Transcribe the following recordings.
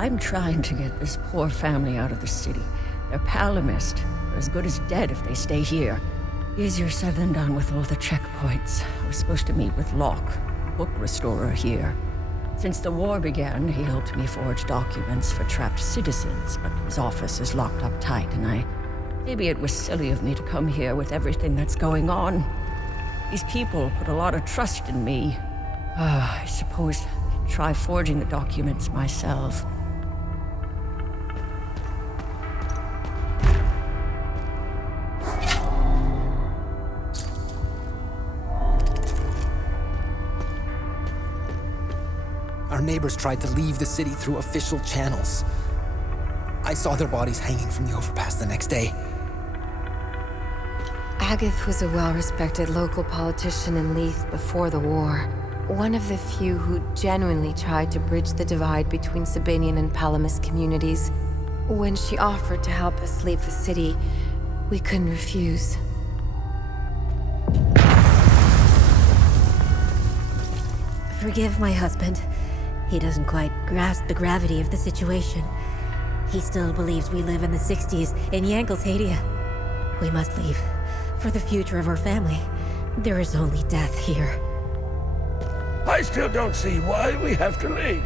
I'm trying to get this poor family out of the city. They're palomist. They're as good as dead if they stay here. Easier said than done with all the checkpoints. I was supposed to meet with Locke, book restorer here. Since the war began, he helped me forge documents for trapped citizens, but his office is locked up tight, and maybe it was silly of me to come here with everything that's going on. These people put a lot of trust in me. I suppose I could try forging the documents myself. Our neighbors tried to leave the city through official channels. I saw their bodies hanging from the overpass the next day. Agath was a well-respected local politician in Leith before the war. One of the few who genuinely tried to bridge the divide between Sabinian and Palamist communities. When she offered to help us leave the city, we couldn't refuse. Forgive my husband. He doesn't quite grasp the gravity of the situation. He still believes we live in the 60s in Yankel's-Hadia. We must leave. For the future of our family. There is only death here. I still don't see why we have to leave.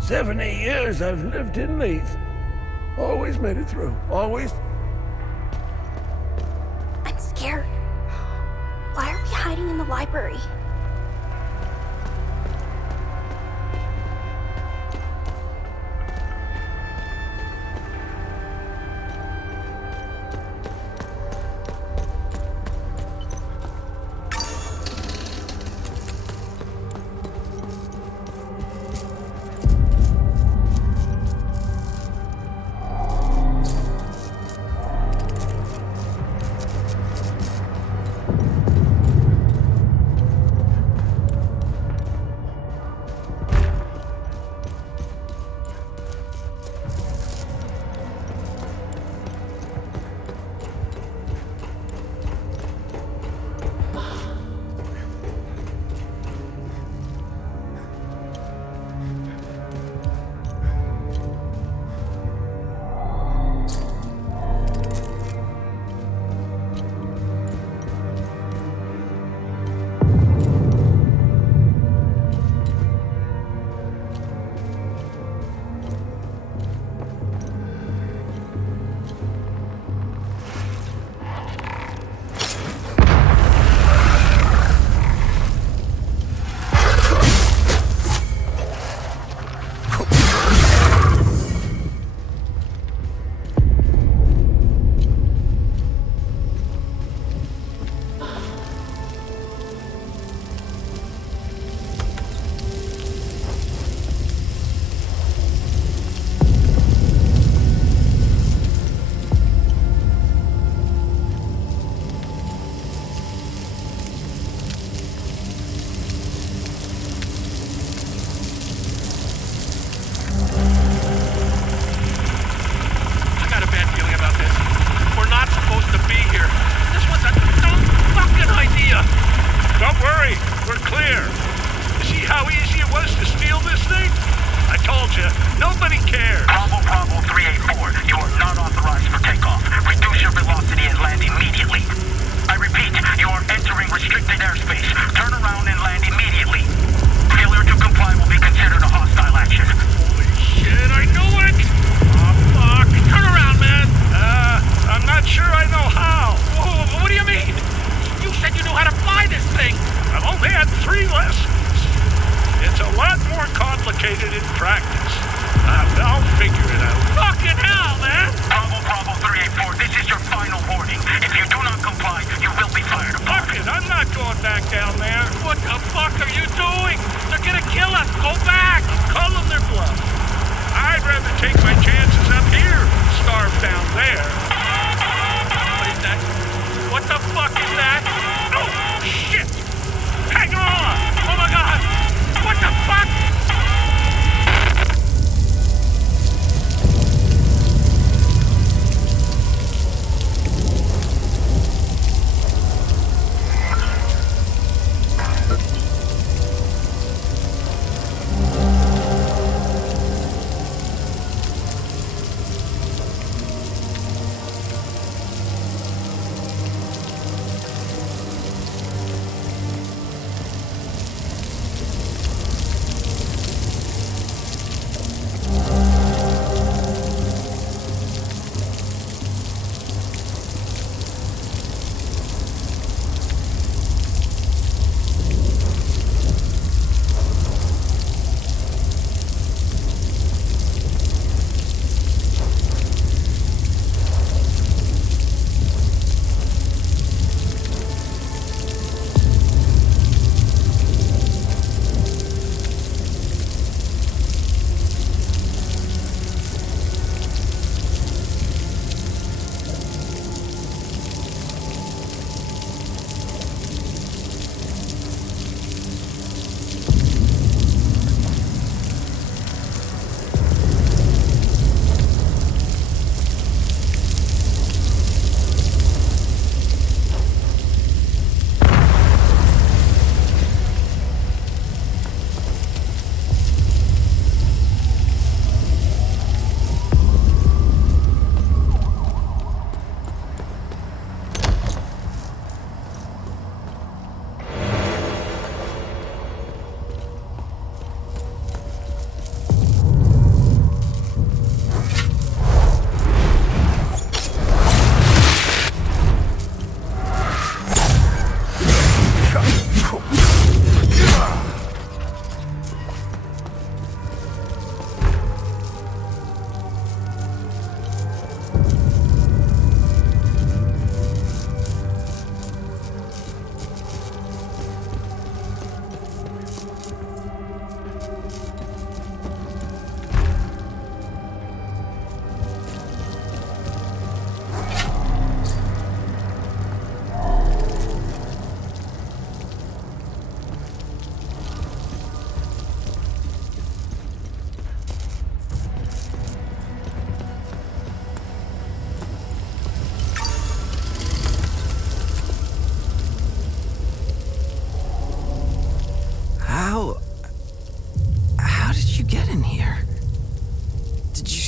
70 years I've lived in Leith. Always made it through. Always. I'm scared. Why are we hiding in the library?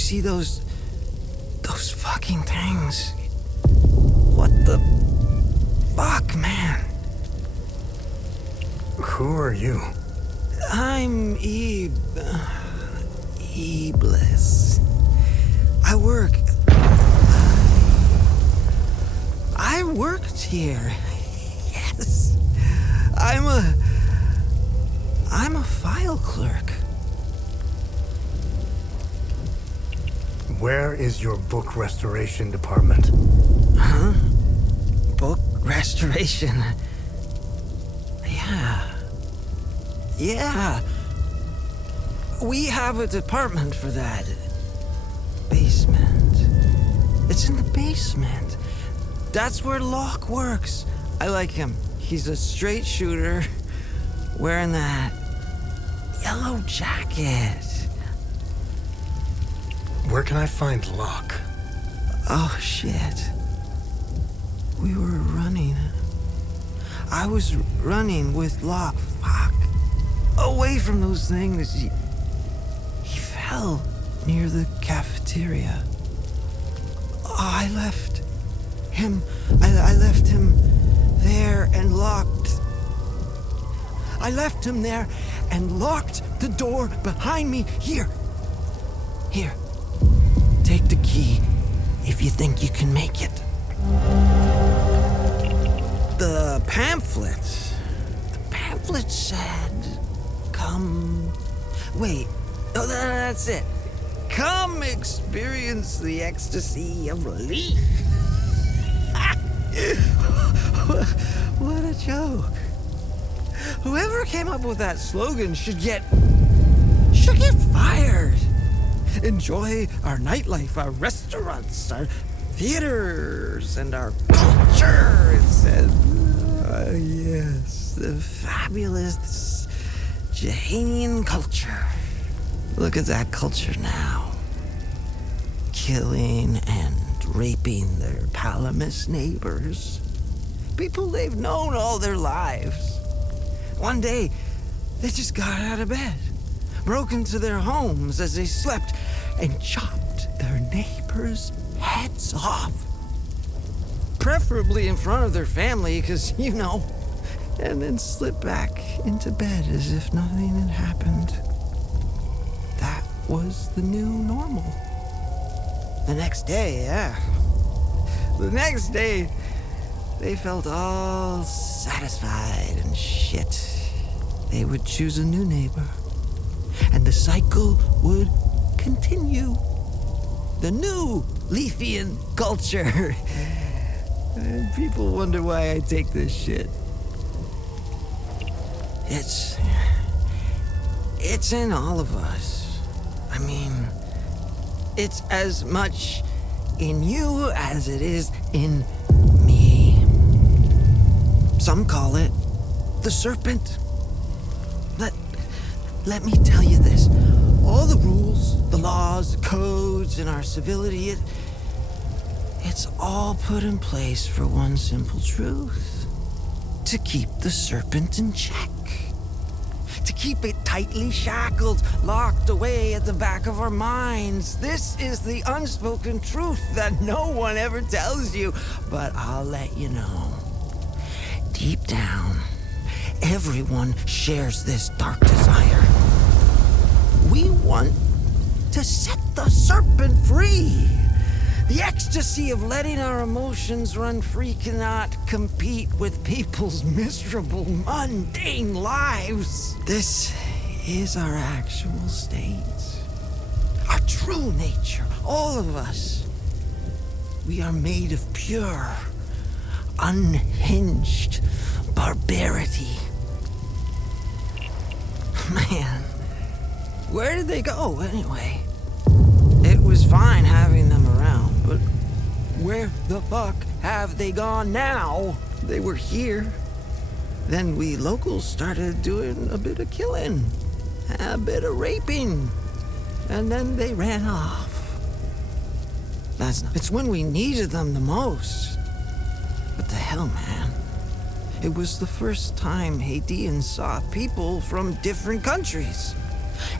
see those fucking things? What the fuck, man? Who are you? I'm Iblis. I worked here. Yes. I'm a file clerk. Where is your book restoration department? Huh? Book restoration? Yeah. We have a department for that. Basement. It's in the basement. That's where Locke works. I like him. He's a straight shooter, wearing that yellow jacket. Where can I find Locke? Oh, shit. We were running. I was running with Locke. Fuck. Away from those things. He fell near the cafeteria. Oh, I left him there and locked. I left him there and locked the door behind me. Here. Take the key if you think you can make it. The pamphlet said, come... Wait, oh, that's it. Come experience the ecstasy of relief. What a joke. Whoever came up with that slogan should get fired. Enjoy our nightlife, our restaurants, our theaters, and our culture, it said. Yes, the fabulous Jahanian culture. Look at that culture now. Killing and raping their Palamas neighbors. People they've known all their lives. One day, they just got out of bed, broke into their homes as they slept, and chopped their neighbors' heads off. Preferably in front of their family, because, and then slip back into bed as if nothing had happened. That was the new normal. The next day, they felt all satisfied and shit. They would choose a new neighbor, and the cycle would continue. The new Leafian culture. And people wonder why I take this shit. It's in all of us. I mean, it's as much in you as it is in me. Some call it the serpent. Let me tell you this. All the rules, the laws, the codes, and our civility, it's all put in place for one simple truth. To keep the serpent in check. To keep it tightly shackled, locked away at the back of our minds. This is the unspoken truth that no one ever tells you, but I'll let you know. Deep down, everyone shares this dark desire. We want to set the serpent free. The ecstasy of letting our emotions run free cannot compete with people's miserable, mundane lives. This is our actual state. Our true nature, all of us. We are made of pure, unhinged barbarity. Man, where did they go anyway? It was fine having them around, but where the fuck have they gone now? They were here. Then we locals started doing a bit of killing, a bit of raping, and then they ran off. It's when we needed them the most. What the hell, man? It was the first time Haitians saw people from different countries.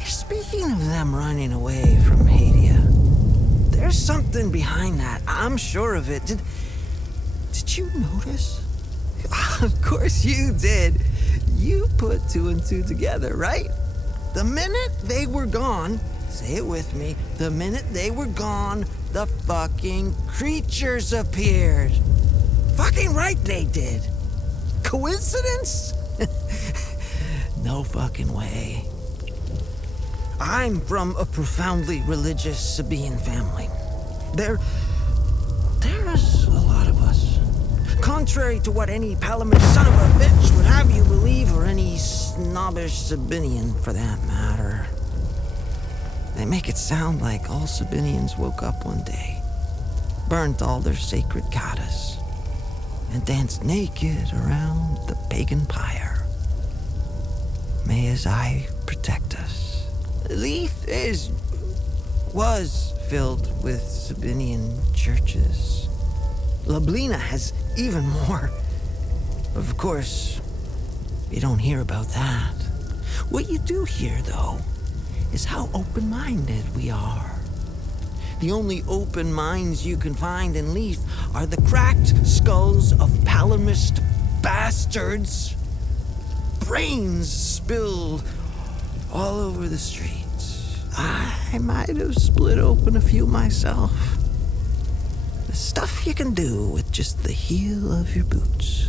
Speaking of them running away from Haiti, There's something behind that. I'm sure of it. Did you notice? Of course you did. You put two and two together, right? The minute they were gone, say it with me, the minute they were gone, the fucking creatures appeared. Fucking right they did. Coincidence? No fucking way. I'm from a profoundly religious Sabaean family. There's a lot of us. Contrary to what any Palamist son of a bitch would have you believe, or any snobbish Sabinian for that matter. They make it sound like all Sabinians woke up one day, burnt all their sacred katas, and danced naked around the pagan pyre. May his eye protect us. Leith was filled with Sabinian churches. Lublina has even more. Of course, you don't hear about that. What you do hear, though, is how open-minded we are. The only open minds you can find in Leith are the cracked skulls of Palamist bastards. Brains spilled all over the streets. I might have split open a few myself. The stuff you can do with just the heel of your boots.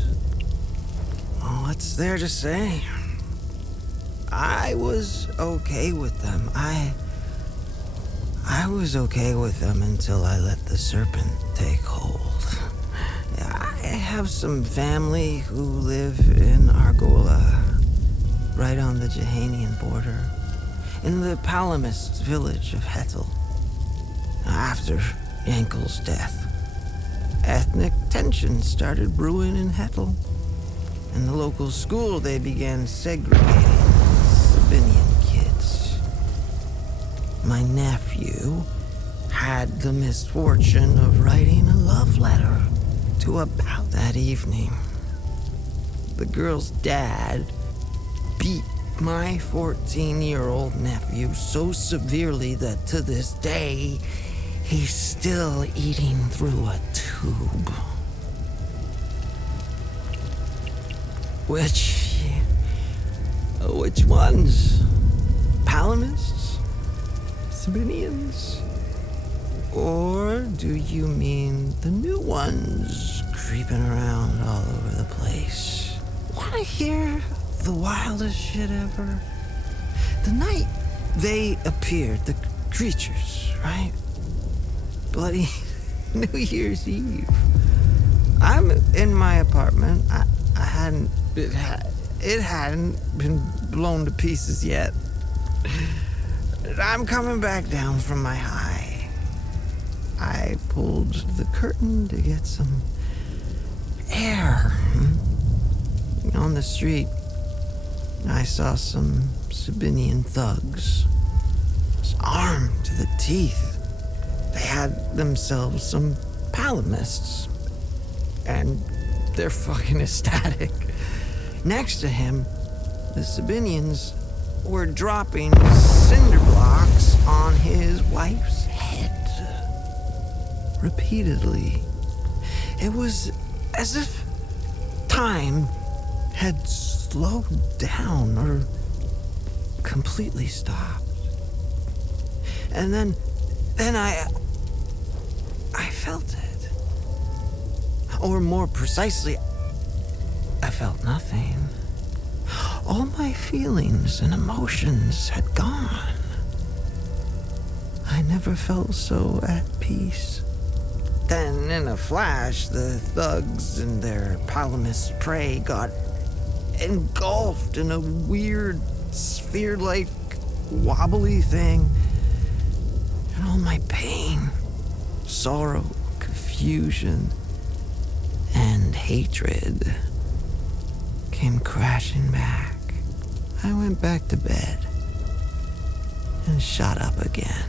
Oh, what's there to say? I was okay with them. I was okay with them until I let the serpent take hold. I have some family who live in Argola, right on the Jehanian border, in the Palamist village of Hettel. After Yankel's death, ethnic tensions started brewing in Hettel. In the local school, they began segregating Sabinian kids. My nephew had the misfortune of writing a love letter to a pal that evening. The girl's dad beat my 14-year-old nephew so severely that to this day, he's still eating through a tube. Which ones? Palamists? Sabinians? Or do you mean the new ones creeping around all over the place? Wanna hear the wildest shit ever? The night they appeared, the creatures, right? Bloody New Year's Eve. I'm in my apartment. It hadn't been blown to pieces yet. I'm coming back down from my high. I pulled the curtain to get some air. On the street, I saw some Sabinian thugs, armed to the teeth. They had themselves some Palamists, and they're fucking ecstatic. Next to him, the Sabinians were dropping cinder blocks on his wife's head. Repeatedly. It was as if time had slowed down or completely stopped. And then I felt it. Or more precisely, I felt nothing. All my feelings and emotions had gone. I never felt so at peace. Then, in a flash, the thugs and their Palamist prey got engulfed in a weird, sphere-like, wobbly thing. And all my pain, sorrow, confusion, and hatred came crashing back. I went back to bed and shot up again.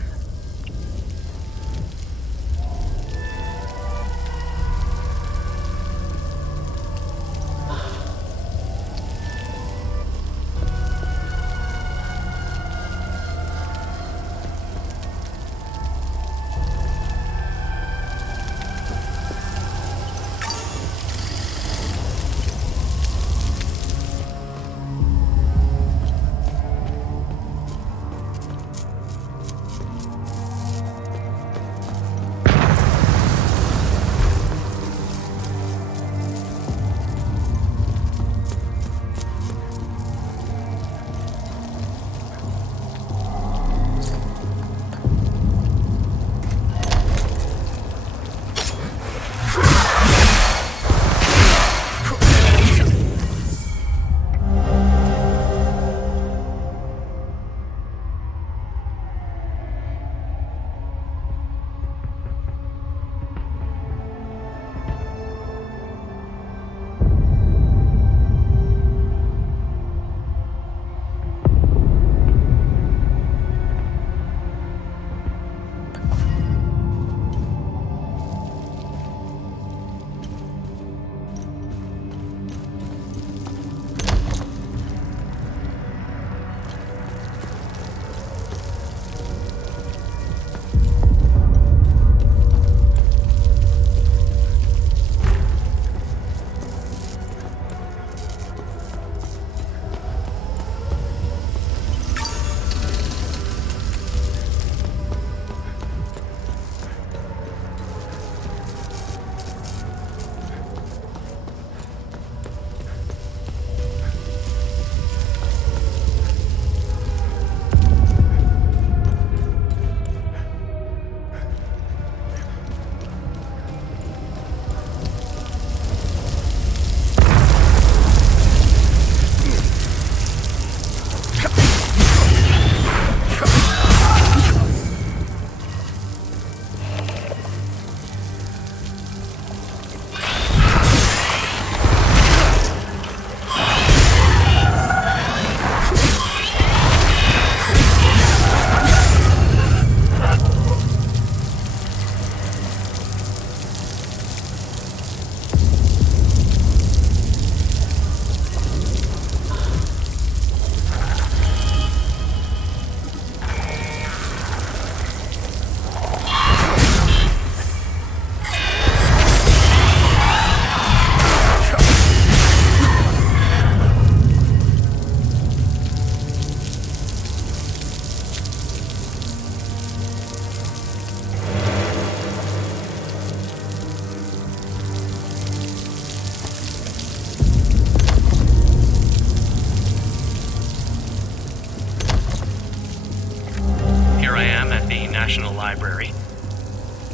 Here I am at the National Library.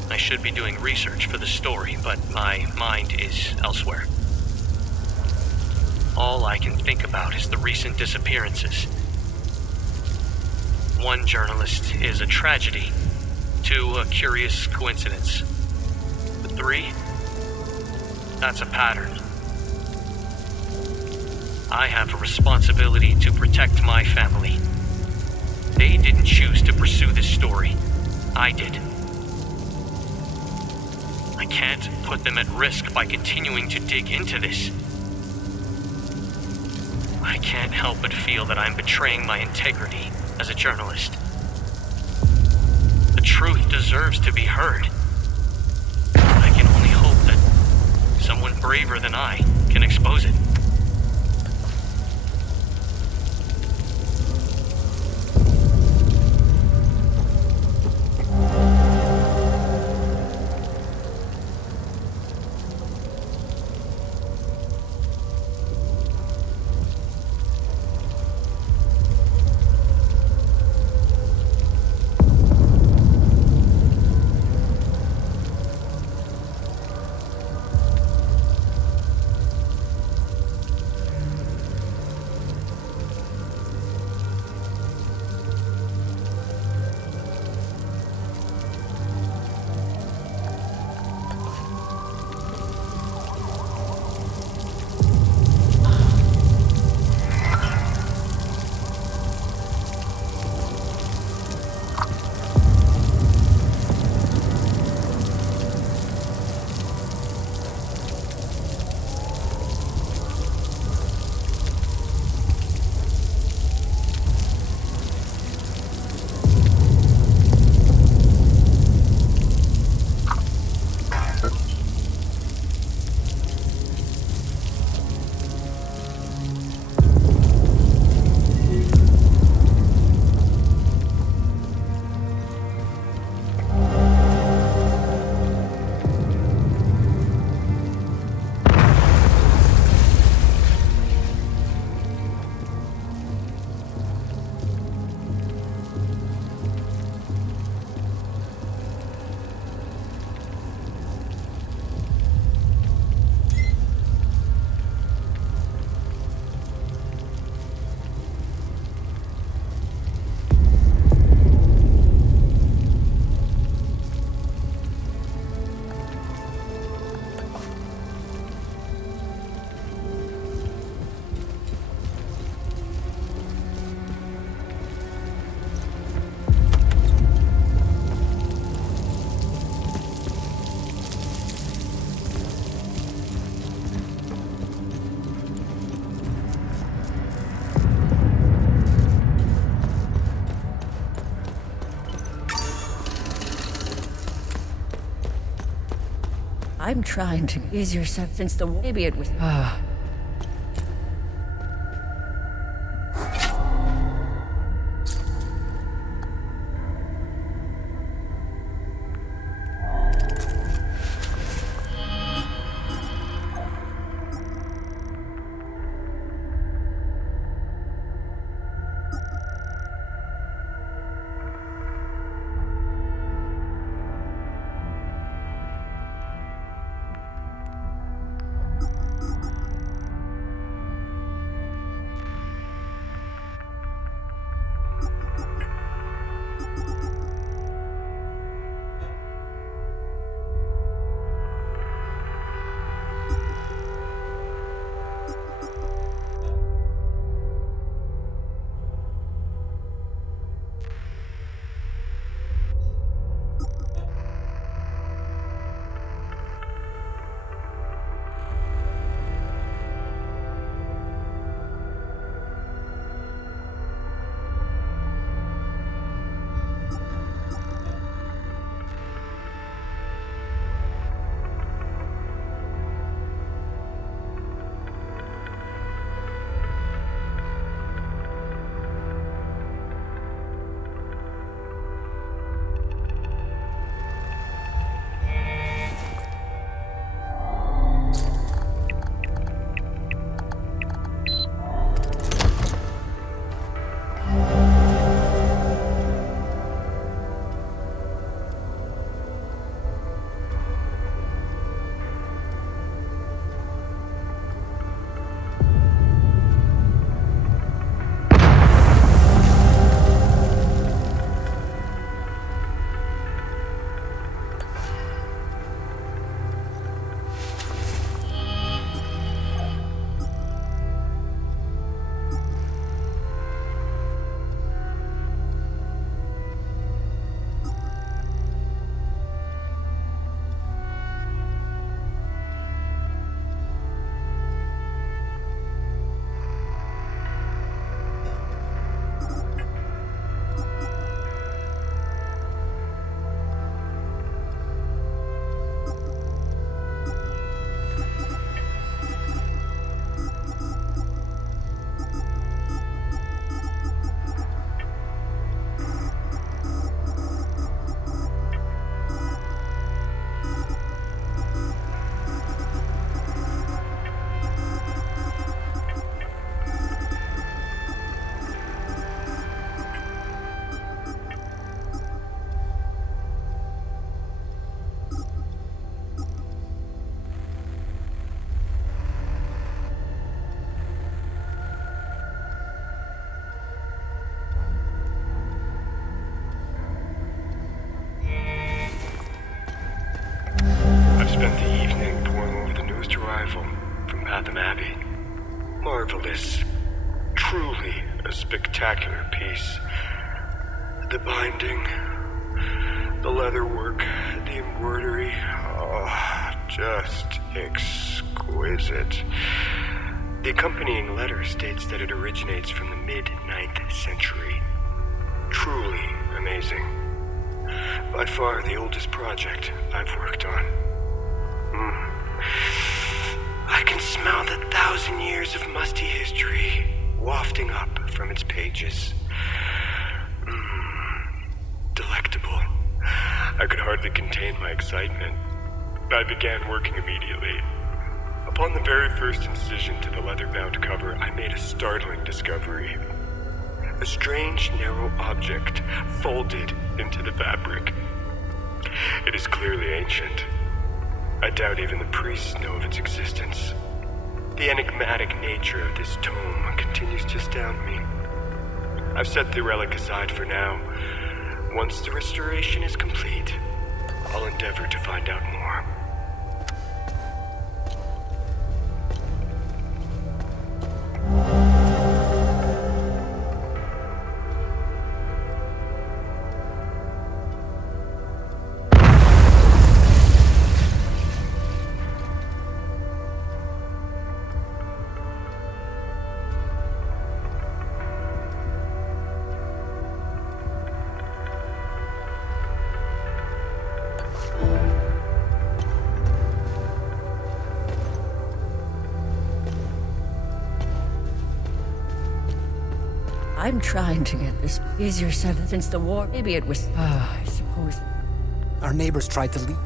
I should be doing research for the story, but my mind is elsewhere. All I can think about is the recent disappearances. One journalist is a tragedy, two a curious coincidence. The three, that's a pattern. I have a responsibility to protect my family. They didn't choose to pursue this story. I did. I can't put them at risk by continuing to dig into this. I can't help but feel that I'm betraying my integrity as a journalist. The truth deserves to be heard. I can only hope that someone braver than I can expose it. I'm trying to ease yourself since the maybe it was. spent the evening poring over the newest arrival from Patham Abbey. Marvelous. Truly a spectacular piece. The binding, the leatherwork, the embroidery, just exquisite. The accompanying letter states that it originates from the mid-9th century. Truly amazing. By far the oldest project I've worked on. I can smell the 1,000 years of musty history wafting up from its pages. Delectable. I could hardly contain my excitement. I began working immediately. Upon the very first incision to the leather-bound cover, I made a startling discovery. A strange, narrow object folded into the fabric. It is clearly ancient. I doubt even the priests know of its existence. The enigmatic nature of this tome continues to astound me. I've set the relic aside for now. Once the restoration is complete, I'll endeavor to find out more. I'm trying to get this easier since the war. Maybe it was, I suppose. Our neighbors tried to leave.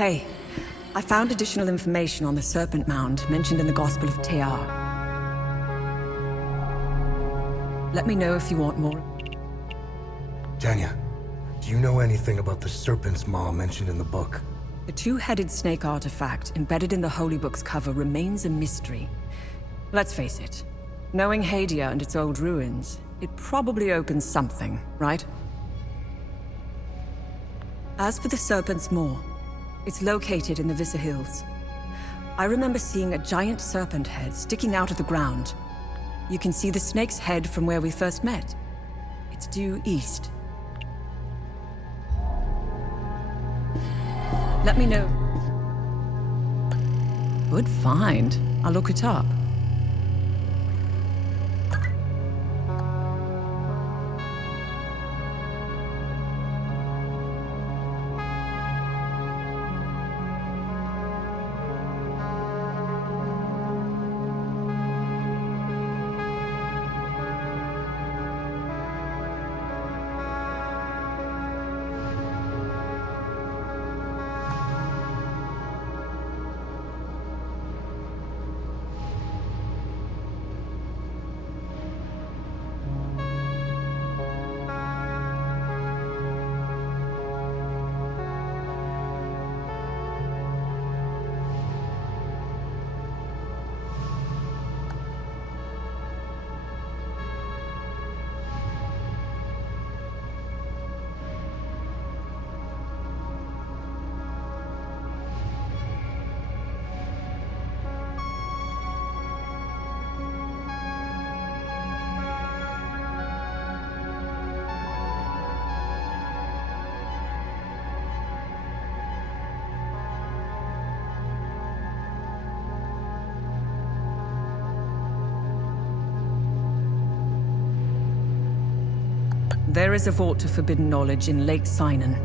Hey, I found additional information on the Serpent Mound mentioned in the Gospel of Tear. Let me know if you want more. Tanya, do you know anything about the Serpent's Maw mentioned in the book? The two-headed snake artifact embedded in the Holy Book's cover remains a mystery. Let's face it, knowing Hadia and its old ruins, it probably opens something, right? As for the Serpent's Maw, it's located in the Vissa Hills. I remember seeing a giant serpent head sticking out of the ground. You can see the snake's head from where we first met. It's due east. Let me know. Good find. I'll look it up. There is a vault of forbidden knowledge in Lake Sinan.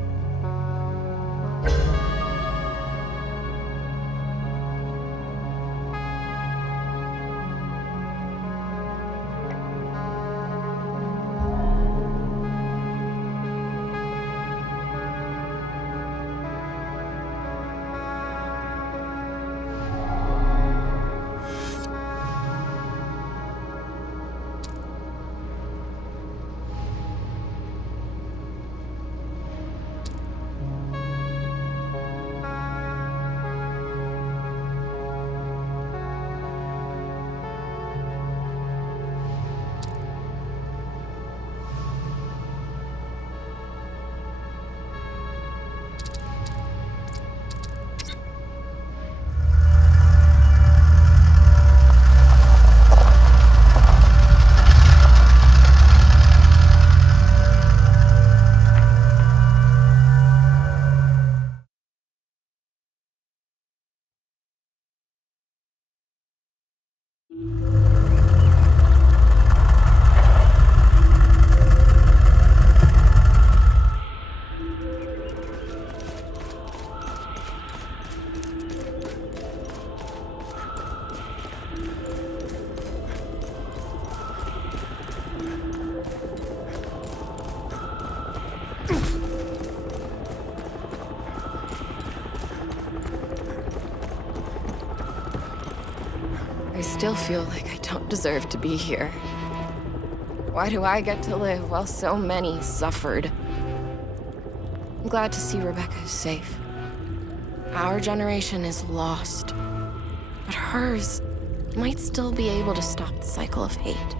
I still feel like I don't deserve to be here. Why do I get to live while so many suffered? I'm glad to see Rebecca is safe. Our generation is lost, but hers might still be able to stop the cycle of hate.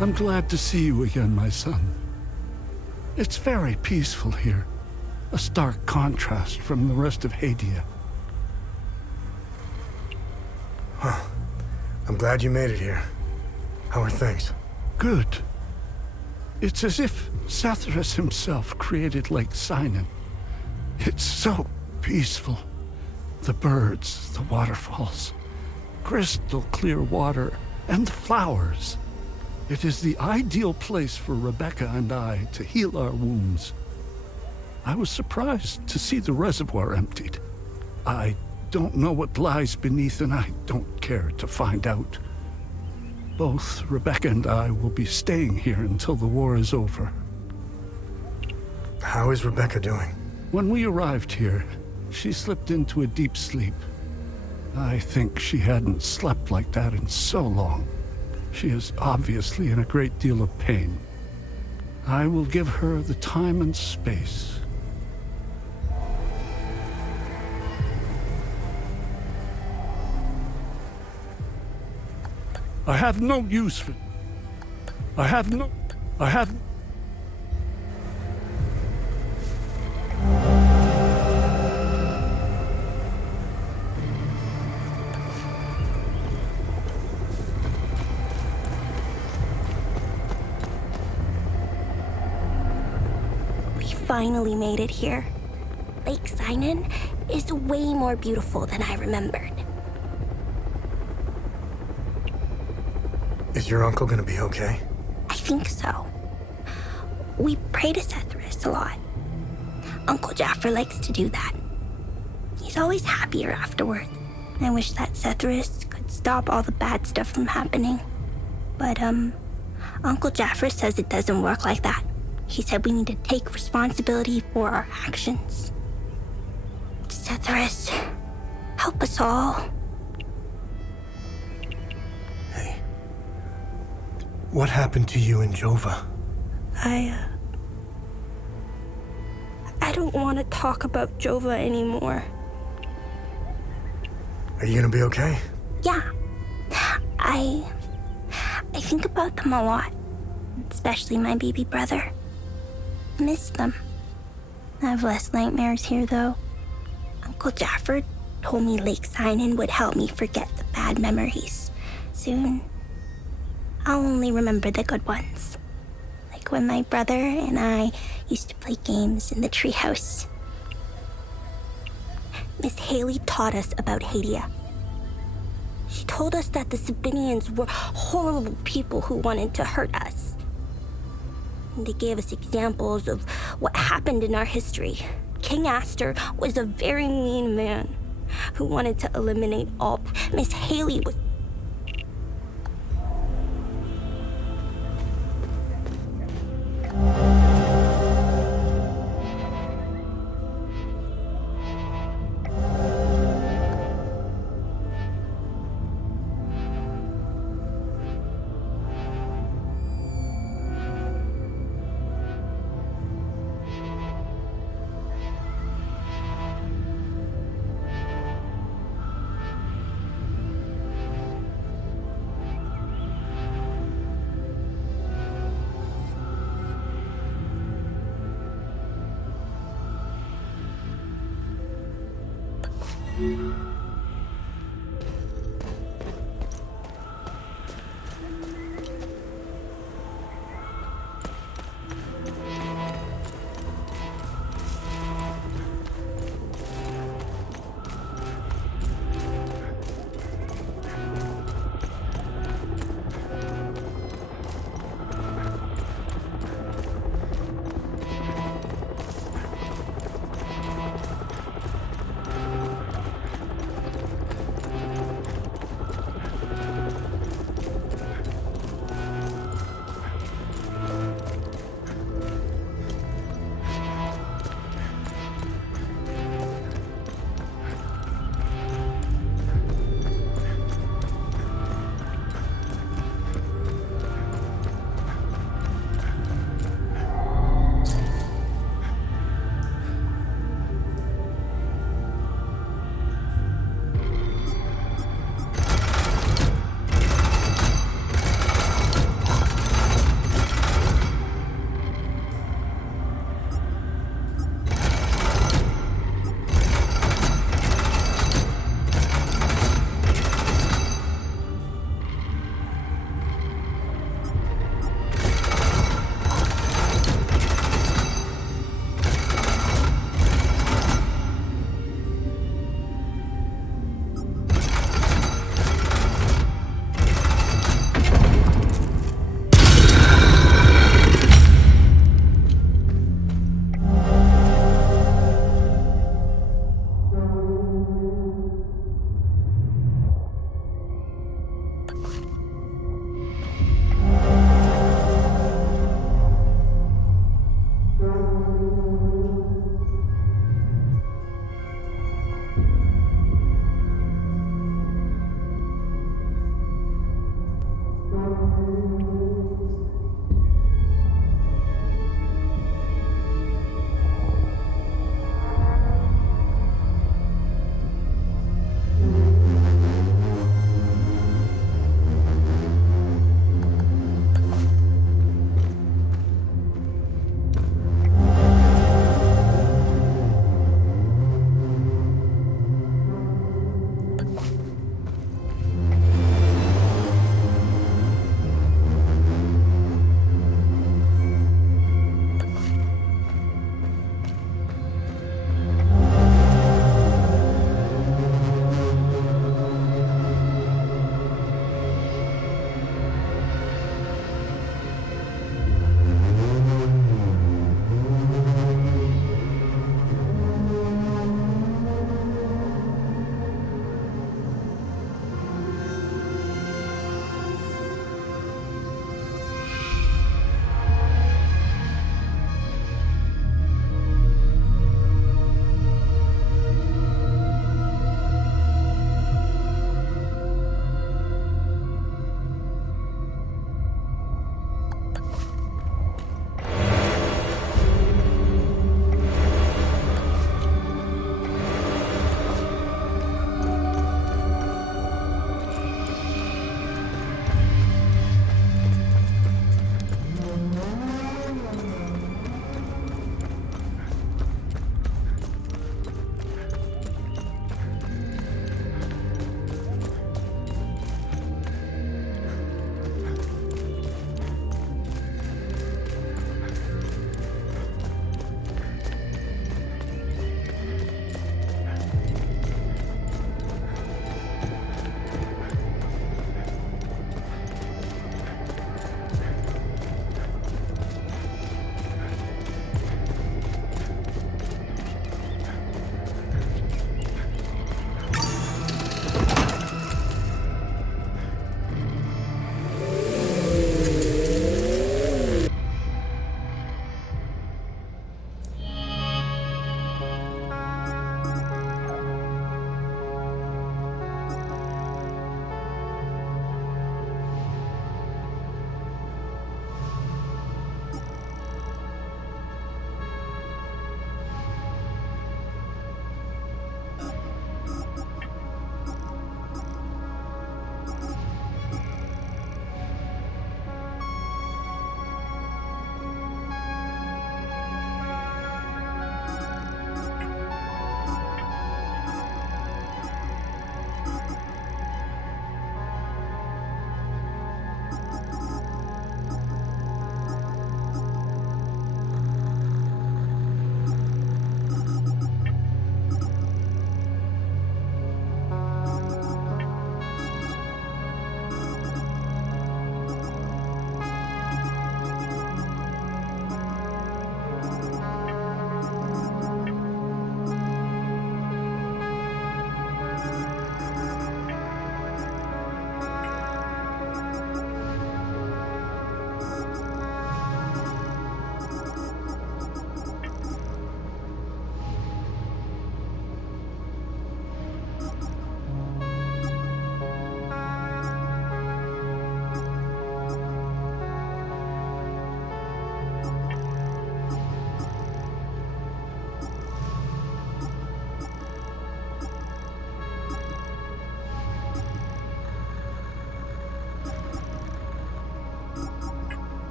I'm glad to see you again, my son. It's very peaceful here. A stark contrast from the rest of Hadia. Huh. I'm glad you made it here. How are things? Good. It's as if Satharas himself created Lake Sinan. It's so peaceful. The birds, the waterfalls, crystal clear water, and the flowers. It is the ideal place for Rebecca and I to heal our wounds. I was surprised to see the reservoir emptied. I don't know what lies beneath, and I don't care to find out. Both Rebecca and I will be staying here until the war is over. How is Rebecca doing? When we arrived here, she slipped into a deep sleep. I think she hadn't slept like that in so long. She is obviously in a great deal of pain. I will give her the time and space. I have no use for... I have... We finally made it here. Lake Sinan is way more beautiful than I remembered. Is your uncle gonna be okay? I think so. We pray to Sethris a lot. Uncle Jaffer likes to do that. He's always happier afterward. I wish that Sethris could stop all the bad stuff from happening. But, Uncle Jaffer says it doesn't work like that. He said we need to take responsibility for our actions. Sethris, help us all. What happened to you and Jova? I don't want to talk about Jova anymore. Are you gonna be okay? Yeah. I think about them a lot. Especially my baby brother. I miss them. I have less nightmares here, though. Uncle Jaffer told me Lake Sinan would help me forget the bad memories. Soon, I'll only remember the good ones. Like when my brother and I used to play games in the treehouse. Miss Haley taught us about Hadia. She told us that the Sabinians were horrible people who wanted to hurt us. And they gave us examples of what happened in our history. King Astor was a very mean man who wanted to eliminate all. Miss Haley was...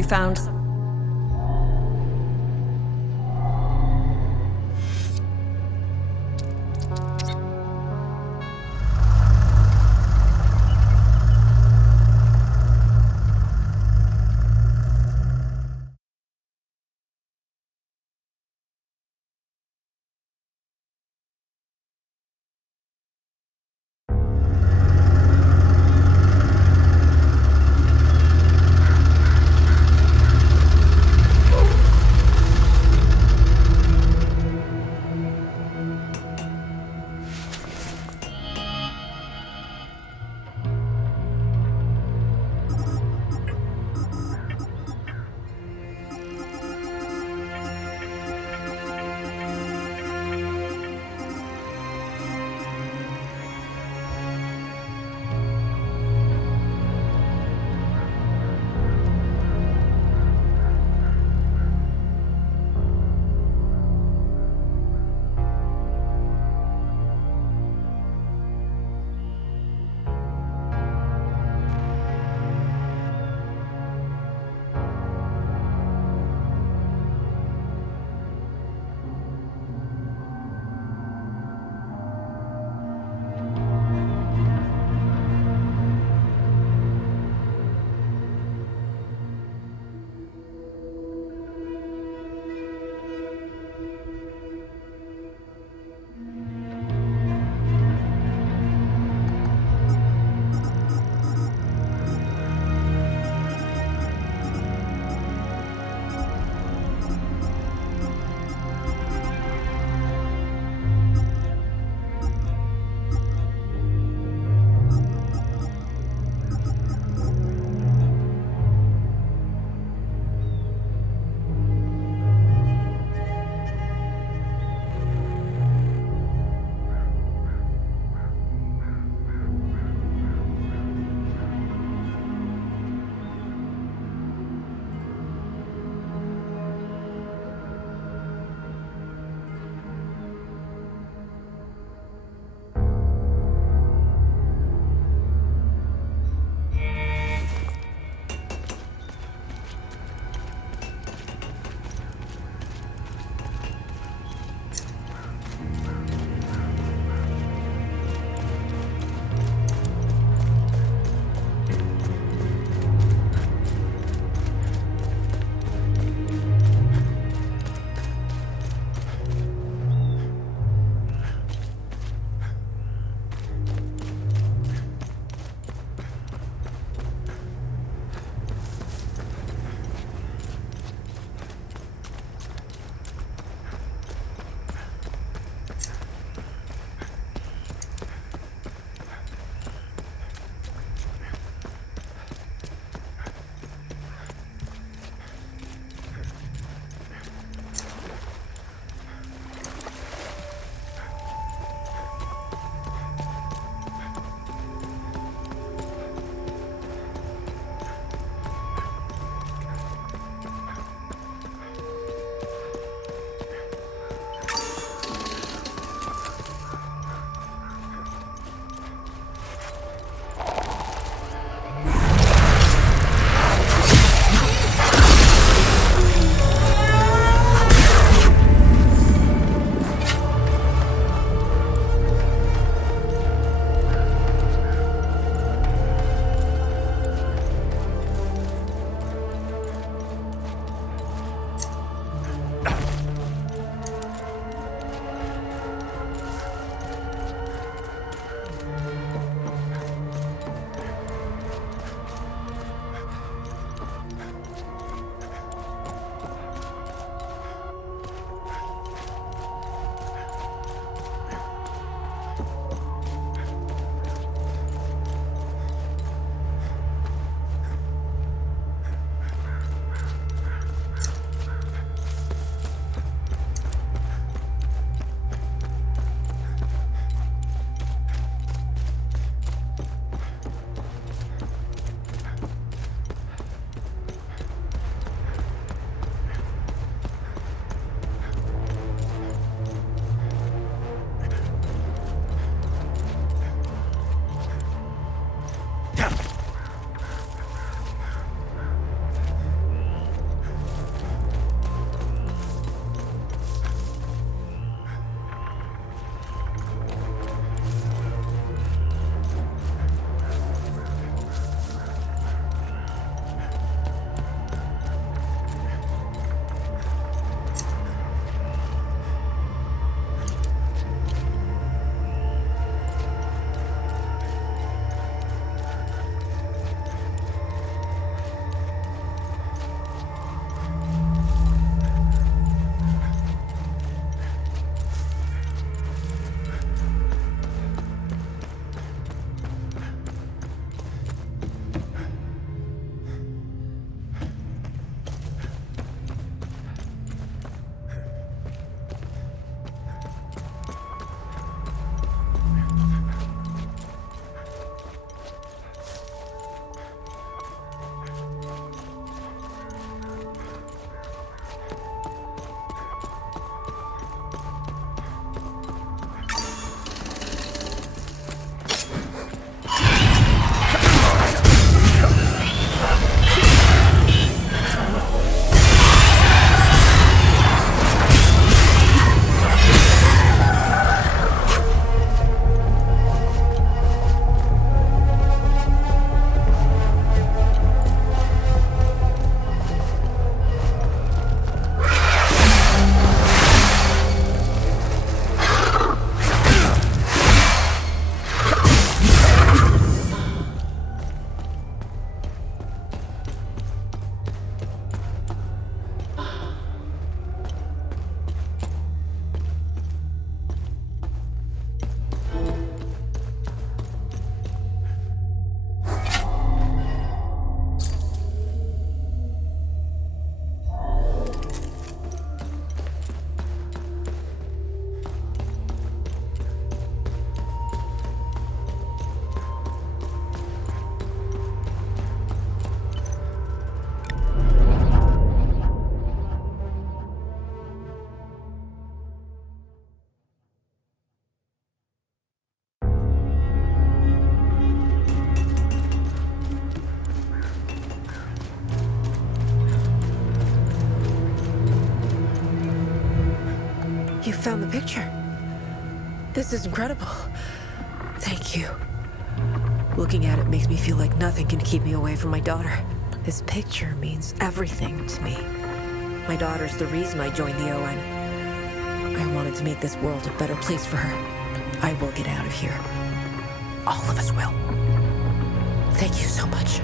you found... found the picture. This is incredible. Thank you. Looking at it makes me feel like nothing can keep me away from my daughter. This picture means everything to me. My daughter's the reason I joined the ON. I wanted to make this world a better place for her. I will get out of here. All of us will. Thank you so much.